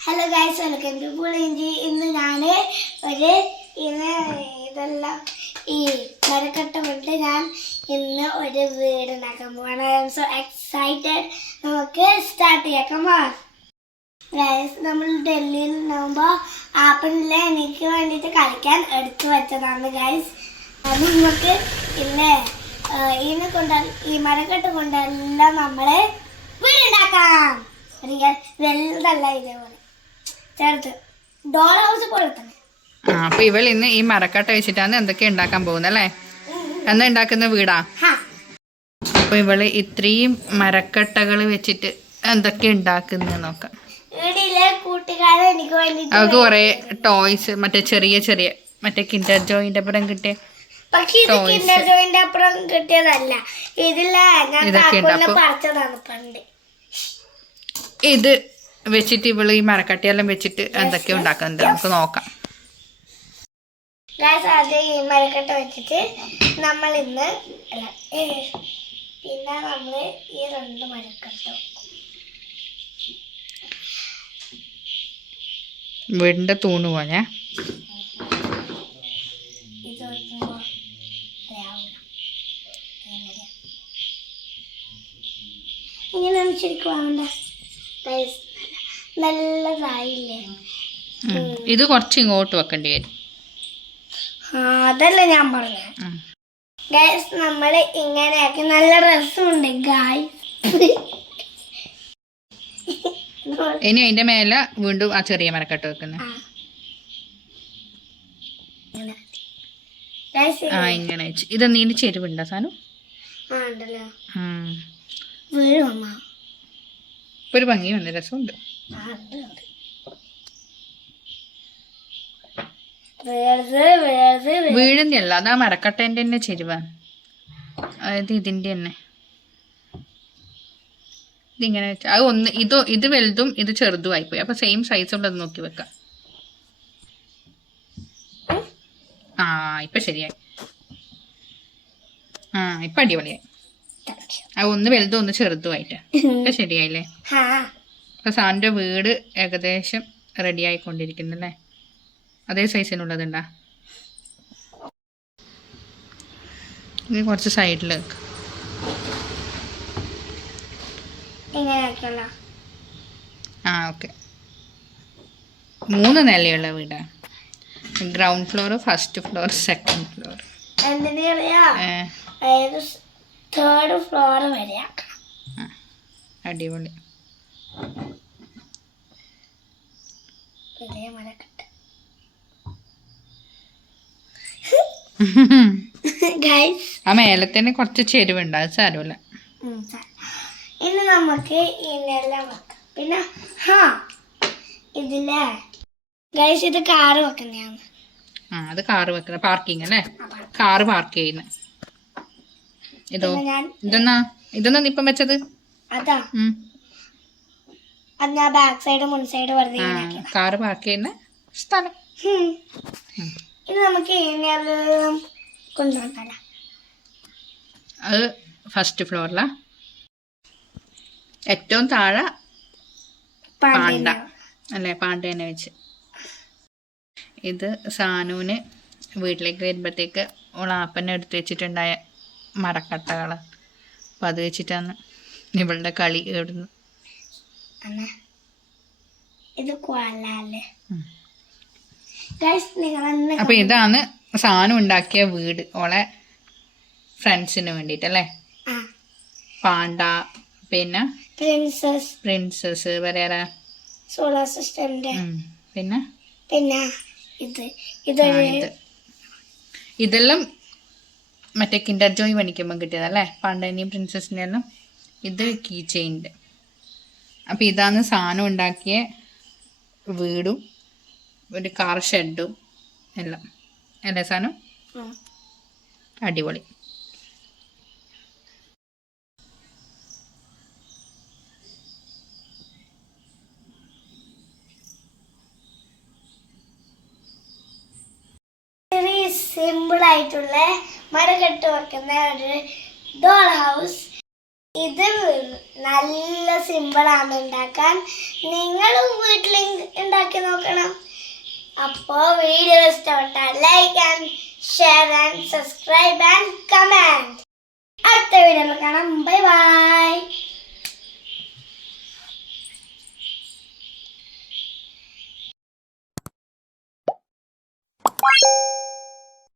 Hello guys, welcome to Pulinchi. ഇന്ന് ഞാൻ ഇതെല്ലാം ഈ മരക്കട്ട കൊണ്ട് ഞാൻ ഇന്ന് ഒരു വീട് ഉണ്ടാക്കാൻ പോവാണ്. I am so excited. നമുക്ക് സ്റ്റാർട്ട് ചെയ്യാം. ഗൈസ്, നമ്മൾ ഡൽഹിയിൽ നിന്നാകുമ്പോൾ ആപ്പിളിലെ എനിക്ക് വേണ്ടിയിട്ട് കളിക്കാൻ എടുത്തു വെച്ചതാണ് ഗൈസ്. അത് നമുക്ക് ഇല്ലേ ഈ മരക്കട്ട കൊണ്ടെല്ലാം നമ്മൾ വീടുണ്ടാക്കാം. വലുതല്ല, ഇതേപോലെ ചേർത്ത് ഡോൾ ഹൗസ് പോലെ തന്നെ. അപ്പൊ ഇവൾ ഇന്ന് ഈ മരക്കട്ട വെച്ചിട്ടാണ് എന്തൊക്കെ ഉണ്ടാക്കാൻ പോകുന്നത് അല്ലേ? എന്നാ ഉണ്ടാക്കുന്ന വീടാ. അപ്പൊ ഇവള് ഇത്രയും മരക്കട്ടകൾ വെച്ചിട്ട് എന്തൊക്കെ ഉണ്ടാക്കുന്ന നോക്കാം. വീടിലെ കൂട്ടുകാരെ എനിക്ക് വേണ്ടിട്ട് അവർക്ക് കൊറേ ടോയ്സ്, മറ്റേ ചെറിയ ചെറിയ മറ്റേ കിൻഡർ ജോയിന്റെ അപ്പുറം കിട്ടിയ പക്ഷെ ഇത് കിൻഡർ ജോയിന്റെ അപ്പുറം കിട്ടിയതല്ല. ഇതില്ല, ഞാൻ പറിച്ചതാണ് പണ്ട്. ഇത് വെച്ചിട്ട് ഇവള് ഈ മരക്കട്ടയെല്ലാം വെച്ചിട്ട് എന്തൊക്കെ ഉണ്ടാക്കുന്നുണ്ട് നമുക്ക് നോക്കാം. ആദ്യം ഈ മരക്കട്ട വെച്ചിട്ട് നമ്മൾ ഇന്ന് പിന്നെ നമ്മള് ഈ 2 മരക്കട്ട വീടിന്റെ തൂണ് പോഞ്ഞേ ഇത് ഇങ്ങനെ ശരിക്കും വേണ്ട. നല്ലതായില്ലേ? ഇത് കുറച്ച് ഇങ്ങോട്ട് വെക്കേണ്ടി വരും. അതല്ല ഞാൻ പറഞ്ഞ ഗൈസ്. നമ്മള് ഇങ്ങനെയാക്കി നല്ല രസമുണ്ട് ഗൈസ്. ഇനി അതിന്റെ മേലെ വീണ്ടും ആ ചെറിയ മരക്കട്ട വെക്കുന്ന ഇങ്ങനെ വെച്ച്. ഇതെന്നീന് ചെരുവുണ്ടോ സാധനം? ഒരു ഭംഗി വന്ന രസമുണ്ട്. വീടിന്റെ അല്ല, അതാ മരക്കട്ടേന്റെ തന്നെ ചെരുവ. അതായത് ഇതിന്റെ തന്നെ ഇതിങ്ങനെ വെച്ച അത് ഒന്ന് ഇത് വലുതും ഇത് ചെറുതും ആയിപ്പോയി. അപ്പൊ സെയിം സൈസ് ഉള്ളത് നോക്കി വെക്കാം. ഇപ്പൊ ശരിയായി. ഇപ്പൊ അടിപൊളിയായി. അത് ഒന്ന് വലുതും ഒന്ന് ചെറുതുമായിട്ട് ഇപ്പൊ ശരിയായില്ലേ? അപ്പൊ സാറിന്റെ വീട് ഏകദേശം റെഡി ആയിക്കൊണ്ടിരിക്കുന്നല്ലേ? അതേ സൈസിനുള്ളതുണ്ടാ? ഇനി കുറച്ച് സൈഡിലേക്ക് ഓക്കെ. 3 നിലയുള്ള വീടാ. Ground floor, first floor, second floor. Third floor വരെ അടിപൊളി. ആ മേലെ തന്നെ കുറച്ച് ചെരുവുണ്ട്, അത് സാരമില്ല. ഇനി നമുക്ക് ഇന്നെല്ലാം വെക്കാം. പിന്നെ ഇതില്ലേ ഗൈസ്, ഇത് കാറ് വെക്കുന്നതാണ്. അത് കാറ് വെക്കുന്ന പാർക്കിംഗ് അല്ലേ? കാറ് പാർക്ക് ചെയ്യുന്ന ഇതൊന്നാ ഇപ്പം വെച്ചത്? അതാ അത് ബാക്ക് സൈഡ് മുൻ സൈഡ് വെറുതെ കാറ് പാർക്ക് ചെയ്യുന്ന സ്ഥലം. ഇനി നമുക്ക് ഇന്നെല്ലാം കൊണ്ടുവന്നല്ല. അത് ഫസ്റ്റ് ഫ്ലോറിലാ. ഏറ്റവും താഴെ പാണ്ട അല്ലേ? പാണ്ട തന്നെ വെച്ച്. ഇത് സാനൂന് വീട്ടിലേക്ക് വരുമ്പോഴത്തേക്ക് ഓളാപ്പന്നെ എടുത്ത് വെച്ചിട്ടുണ്ടായ മരക്കട്ടകൾ. അപ്പം അത് വെച്ചിട്ടാണ് ഇവളുടെ കളി ഇടുന്നു. അപ്പൊ ഇതാണ് സാനു ഉണ്ടാക്കിയ വീട് ഓളെ ഫ്രണ്ട്സിന് വേണ്ടിട്ടല്ലേ? പാണ്ട, പിന്നെ പ്രിൻസസ് പറയാ, സോളാർ സിസ്റ്റമിന്റെ, പിന്നെ ഇതെല്ലാം മറ്റേ കിൻഡർ ജോയ് മേടിക്കുമ്പോൾ കിട്ടിയതല്ലേ? പാണ്ടേനെയും പ്രിൻസസിന്റെ എല്ലാം. ഇത് കീ ചെയിൻ്റെ. അപ്പം ഇതാണ് സാധനം ഉണ്ടാക്കിയ വീടും ഒരു കാർ ഷെഡും എല്ലാം അല്ലേ സാധനം? അടിപൊളി. സിമ്പിൾ ആയിട്ടുള്ള മരക്കെട്ട് വെക്കുന്ന ഒരു ഡോൾ ഹൗസ്. ഇത് നല്ല സിമ്പിളാണ് ഉണ്ടാക്കാൻ. നിങ്ങളും വീട്ടിൽ ഉണ്ടാക്കി നോക്കണം. അപ്പോൾ വീഡിയോ ഇഷ്ടപ്പെട്ടാൽ like and share and subscribe and comment. അടുത്ത വീഡിയോയിൽ കാണാം.